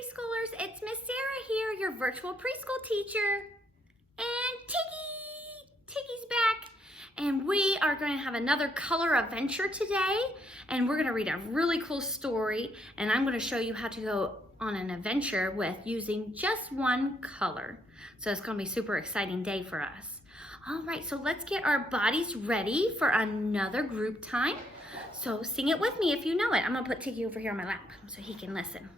preschoolers, it's Miss Sarah here, your virtual preschool teacher. And Tiggy's back. And we are going to have another color adventure today. And we're going to read a really cool story. And I'm going to show you how to go on an adventure with using just one color. So it's going to be a super exciting day for us. All right, so let's get our bodies ready for another group time. So sing it with me if you know it. I'm going to put Tiggy over here on my lap so he can listen.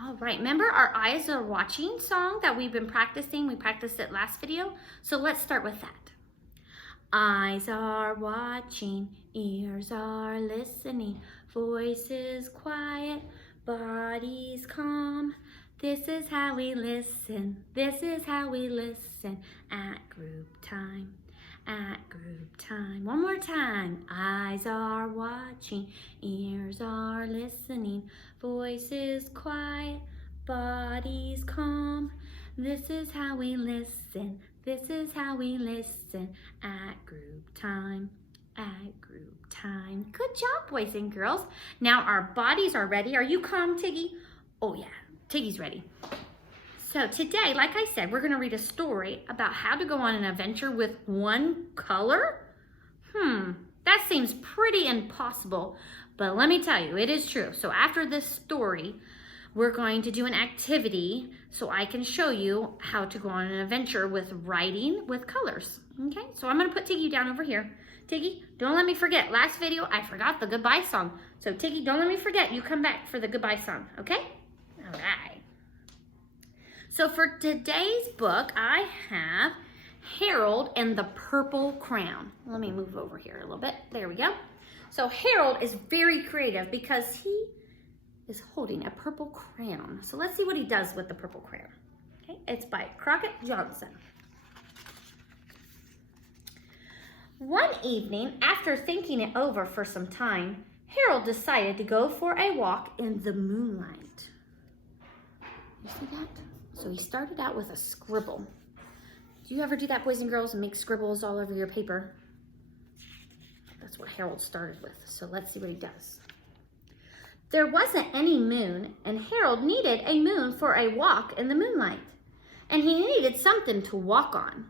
All right, remember our eyes are watching song that we've been practicing? We practiced it last video. So let's start with that. Eyes are watching, ears are listening, voices quiet, bodies calm. This is how we listen, this is how we listen at group time. At group time. One more time. Eyes are watching, ears are listening, voices quiet, bodies calm. This is how we listen, this is how we listen at group time. At group time. Good job, boys and girls. Now our bodies are ready. Are you calm, Tiggy? Oh yeah, Tiggy's ready. So today, like I said, we're going to read a story about how to go on an adventure with one color. That seems pretty impossible, but let me tell you, it is true. So after this story, we're going to do an activity so I can show you how to go on an adventure with writing with colors. Okay, so I'm going to put Tiggy down over here. Tiggy, don't let me forget. Last video, I forgot the goodbye song. So Tiggy, don't let me forget. You come back for the goodbye song, okay? All right. So for today's book, I have Harold and the Purple Crayon. Let me move over here a little bit. There we go. So Harold is very creative because he is holding a purple crayon. So let's see what he does with the purple crayon. Okay, it's by Crockett Johnson. One evening, after thinking it over for some time, Harold decided to go for a walk in the moonlight. You see that? So he started out with a scribble. Do you ever do that, boys and girls, and make scribbles all over your paper? That's what Harold started with. So let's see what he does. There wasn't any moon, and Harold needed a moon for a walk in the moonlight. And he needed something to walk on.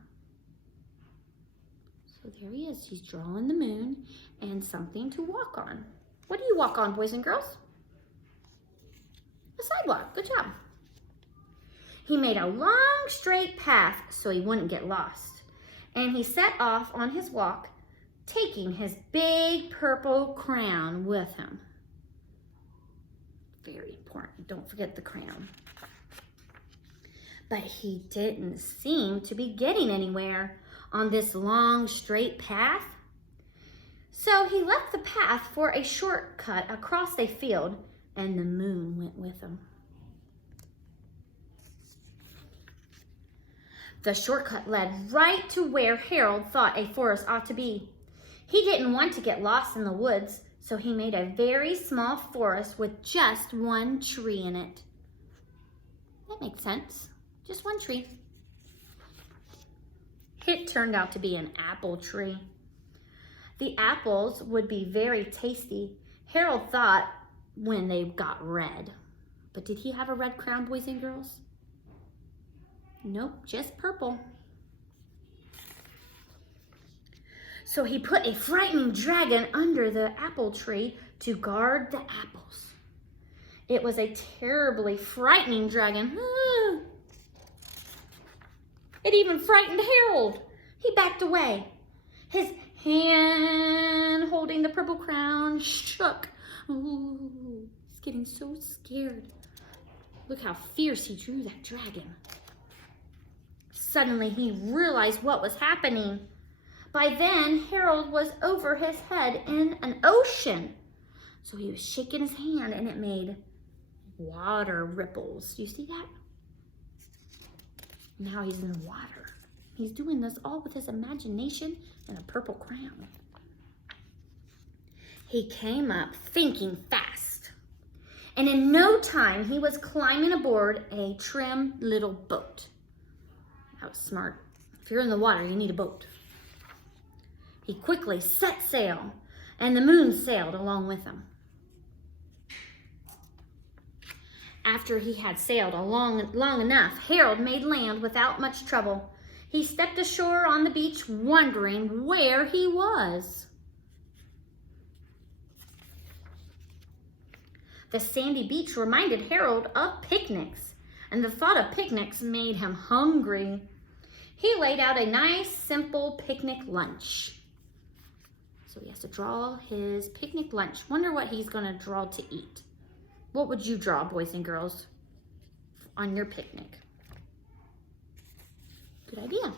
So there he is. He's drawing the moon and something to walk on. What do you walk on, boys and girls? A sidewalk. Good job. He made a long, straight path so he wouldn't get lost. And he set off on his walk, taking his big purple crayon with him. Very important. Don't forget the crayon. But he didn't seem to be getting anywhere on this long, straight path. So he left the path for a shortcut across a field, and the moon went with him. The shortcut led right to where Harold thought a forest ought to be. He didn't want to get lost in the woods, so he made a very small forest with just one tree in it. That makes sense. Just one tree. It turned out to be an apple tree. The apples would be very tasty, Harold thought, when they got red. But did he have a red crown, boys and girls? Nope, just purple. So he put a frightening dragon under the apple tree to guard the apples. It was a terribly frightening dragon. It even frightened Harold. He backed away. His hand holding the purple crown shook. Ooh, he's getting so scared. Look how fierce he drew that dragon. Suddenly, he realized what was happening. By then, Harold was over his head in an ocean. So he was shaking his hand, and it made water ripples. Do you see that? Now he's in water. He's doing this all with his imagination and a purple crayon. He came up thinking fast. And in no time, he was climbing aboard a trim little boat. That was smart. If you're in the water, you need a boat. He quickly set sail, and the moon sailed along with him. After he had sailed long enough, Harold made land without much trouble. He stepped ashore on the beach, wondering where he was. The sandy beach reminded Harold of picnics, and the thought of picnics made him hungry. He laid out a nice, simple picnic lunch. So he has to draw his picnic lunch. Wonder what he's going to draw to eat. What would you draw, boys and girls, on your picnic? Good idea.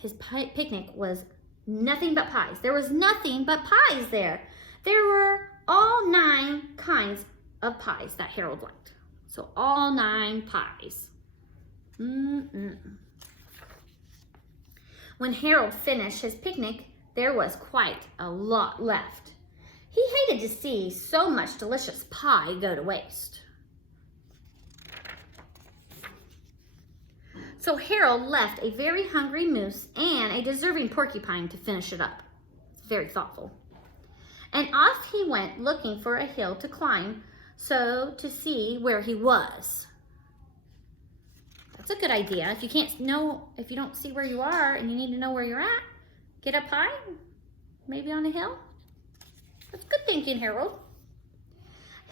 His picnic was nothing but pies. There was nothing but pies there. There were all 9 kinds of pies that Harold liked. So all 9 pies. When Harold finished his picnic, there was quite a lot left. He hated to see so much delicious pie go to waste. So Harold left a very hungry moose and a deserving porcupine to finish it up. It's very thoughtful. And off he went looking for a hill to climb so to see where he was. That's a good idea. If you don't see where you are and you need to know where you're at, get up high, maybe on a hill. That's good thinking, Harold.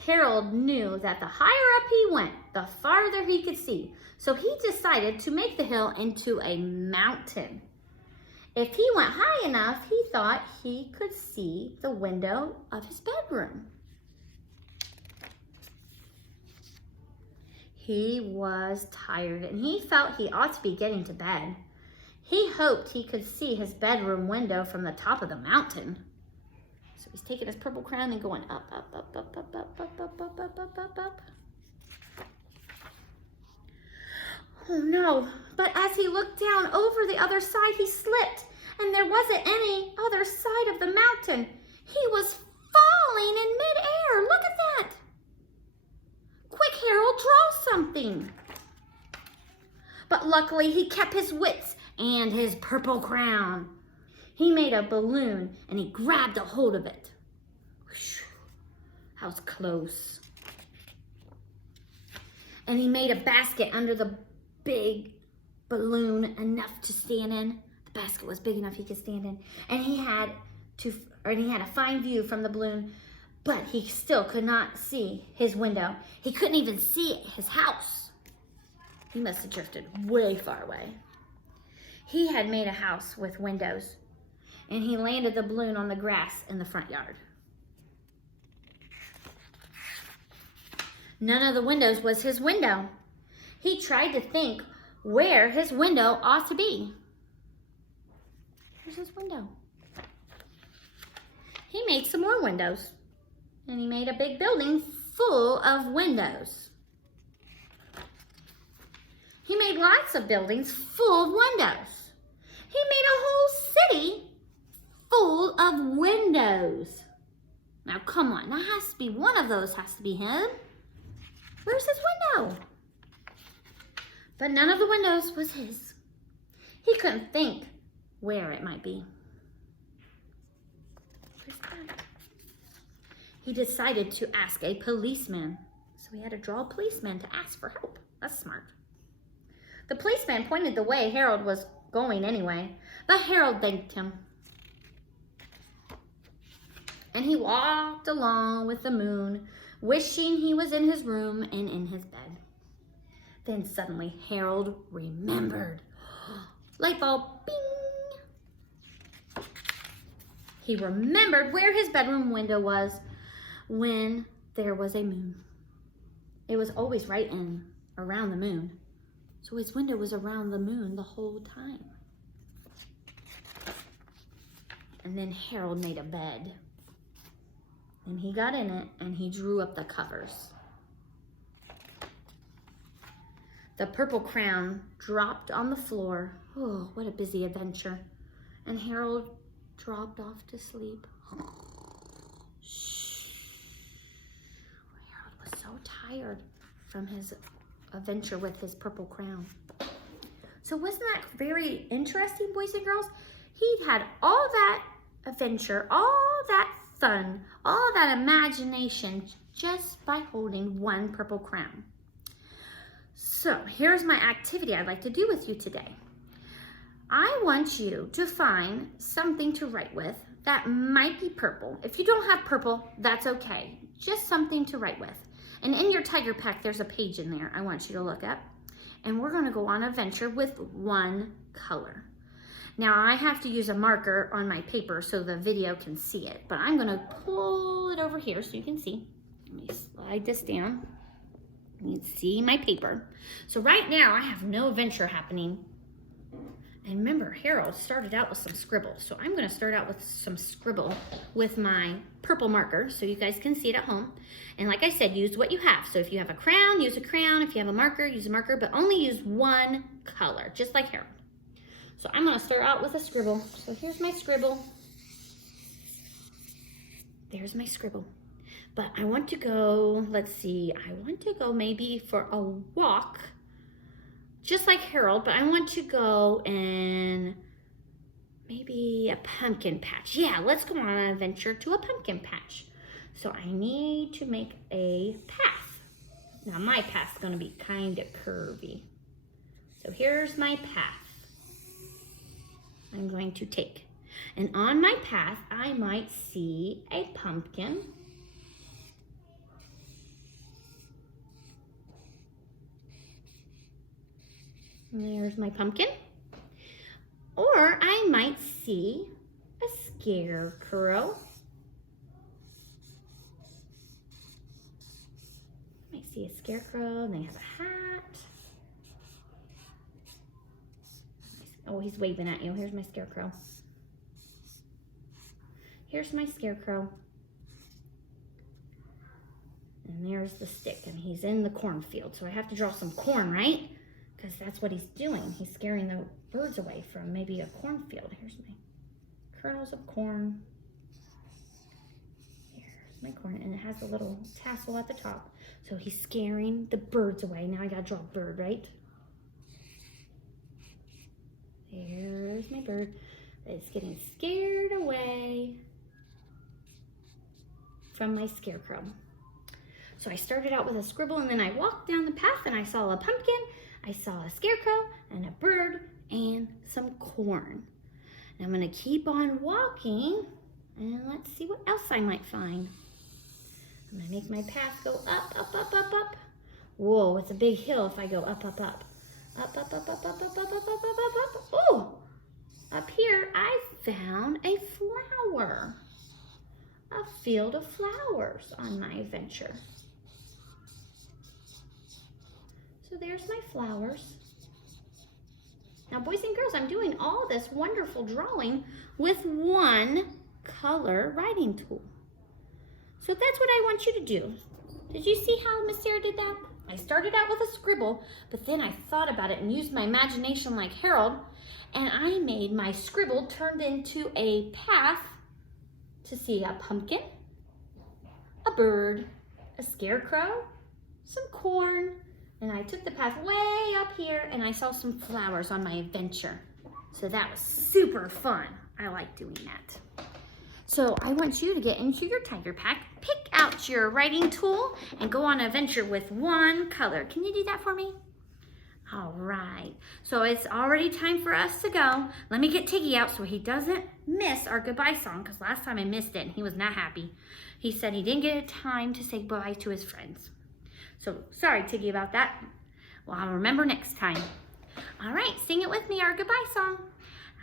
Harold knew that the higher up he went, the farther he could see. So he decided to make the hill into a mountain. If he went high enough, he thought he could see the window of his bedroom. He was tired and he felt he ought to be getting to bed. He hoped he could see his bedroom window from the top of the mountain. So he's taking his purple crown and going up, up, up, up, up, up, up, up, up, up, up, up, up. Oh no, but as he looked down over the other side, he slipped and there wasn't any other side of the mountain. He was falling in midair. Look at that. Quick, Harold, draw something. But luckily he kept his wits and his purple crown. He made a balloon and he grabbed a hold of it. That was close. And he made a basket under the big balloon enough to stand in. The basket was big enough he could stand in. And he had a fine view from the balloon, but he still could not see his window. He couldn't even see his house. He must have drifted way far away. He had made a house with windows, and he landed the balloon on the grass in the front yard. None of the windows was his window. He tried to think where his window ought to be. Where's his window? He made some more windows, and he made a big building full of windows. He made lots of buildings full of windows. He made a whole city full of windows. Now, come on, that has to be one of those has to be him. Where's his window? But none of the windows was his. He couldn't think where it might be. Where's that? He decided to ask a policeman. So he had to draw a policeman to ask for help. That's smart. The policeman pointed the way Harold was going anyway, but Harold thanked him. And he walked along with the moon, wishing he was in his room and in his bed. Then suddenly Harold remembered. Light bulb, bing! He remembered where his bedroom window was when there was a moon. It was always right in around the moon. So his window was around the moon the whole time. And then Harold made a bed. And he got in it and he drew up the covers. The purple crown dropped on the floor. Oh, what a busy adventure. And Harold dropped off to sleep. Harold was so tired from his adventure with his purple crown. So wasn't that very interesting, boys and girls? He had all that adventure, all that fun, all that imagination just by holding one purple crayon. So here's my activity I'd like to do with you today. I want you to find something to write with that might be purple. If you don't have purple, that's okay. Just something to write with. And in your tiger pack, there's a page in there I want you to look up. And we're gonna go on an adventure with one color. Now I have to use a marker on my paper so the video can see it, but I'm gonna pull it over here so you can see. Let me slide this down. You can see my paper. So right now I have no adventure happening. And remember, Harold started out with some scribble. So I'm gonna start out with some scribble with my purple marker so you guys can see it at home. And like I said, use what you have. So if you have a crayon, use a crayon. If you have a marker, use a marker, but only use one color, just like Harold. So I'm gonna start out with a scribble. So here's my scribble. There's my scribble. But I want to go, let's see, I want to go maybe for a walk, just like Harold, but I want to go in maybe a pumpkin patch. Yeah, let's go on an adventure to a pumpkin patch. So I need to make a path. Now my path's gonna be kind of curvy. So here's my path I'm going to take. And on my path, I might see a pumpkin. There's my pumpkin. Or I might see a scarecrow. I might see a scarecrow and they have a hat. Oh, he's waving at you. Here's my scarecrow. Here's my scarecrow. And there's the stick, and he's in the cornfield. So I have to draw some corn, right? Because that's what he's doing. He's scaring the birds away from maybe a cornfield. Here's my kernels of corn. Here's my corn, and it has a little tassel at the top. So he's scaring the birds away. Now I gotta draw a bird, right? Here's my bird. It's getting scared away from my scarecrow. So I started out with a scribble, and then I walked down the path and I saw a pumpkin, I saw a scarecrow and a bird and some corn. And I'm gonna keep on walking and let's see what else I might find. I'm gonna make my path go up, up, up, up, up. Whoa, it's a big hill if I go up, up, up. Up, up, up, up, up, up, up, up, up, up, up. Oh, up here I found a flower. A field of flowers on my adventure. So there's my flowers. Now, boys and girls, I'm doing all this wonderful drawing with one color writing tool. So that's what I want you to do. Did you see how Miss Sarah did that? I started out with a scribble, but then I thought about it and used my imagination like Harold, and I made my scribble turned into a path to see a pumpkin, a bird, a scarecrow, some corn, and I took the path way up here and I saw some flowers on my adventure. So that was super fun. I like doing that. So I want you to get into your tiger pack, pick out your writing tool, and go on an adventure with one color. Can you do that for me? All right, so it's already time for us to go. Let me get Tiggy out so he doesn't miss our goodbye song, because last time I missed it and he was not happy. He said he didn't get a time to say bye to his friends. So sorry, Tiggy, about that. Well, I'll remember next time. All right, sing it with me, our goodbye song.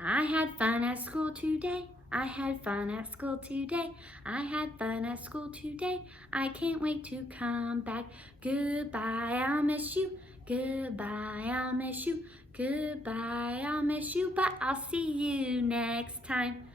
I had fun at school today. I had fun at school today. I had fun at school today. I can't wait to come back. Goodbye, I'll miss you. Goodbye, I'll miss you. Goodbye, I'll miss you. But I'll see you next time.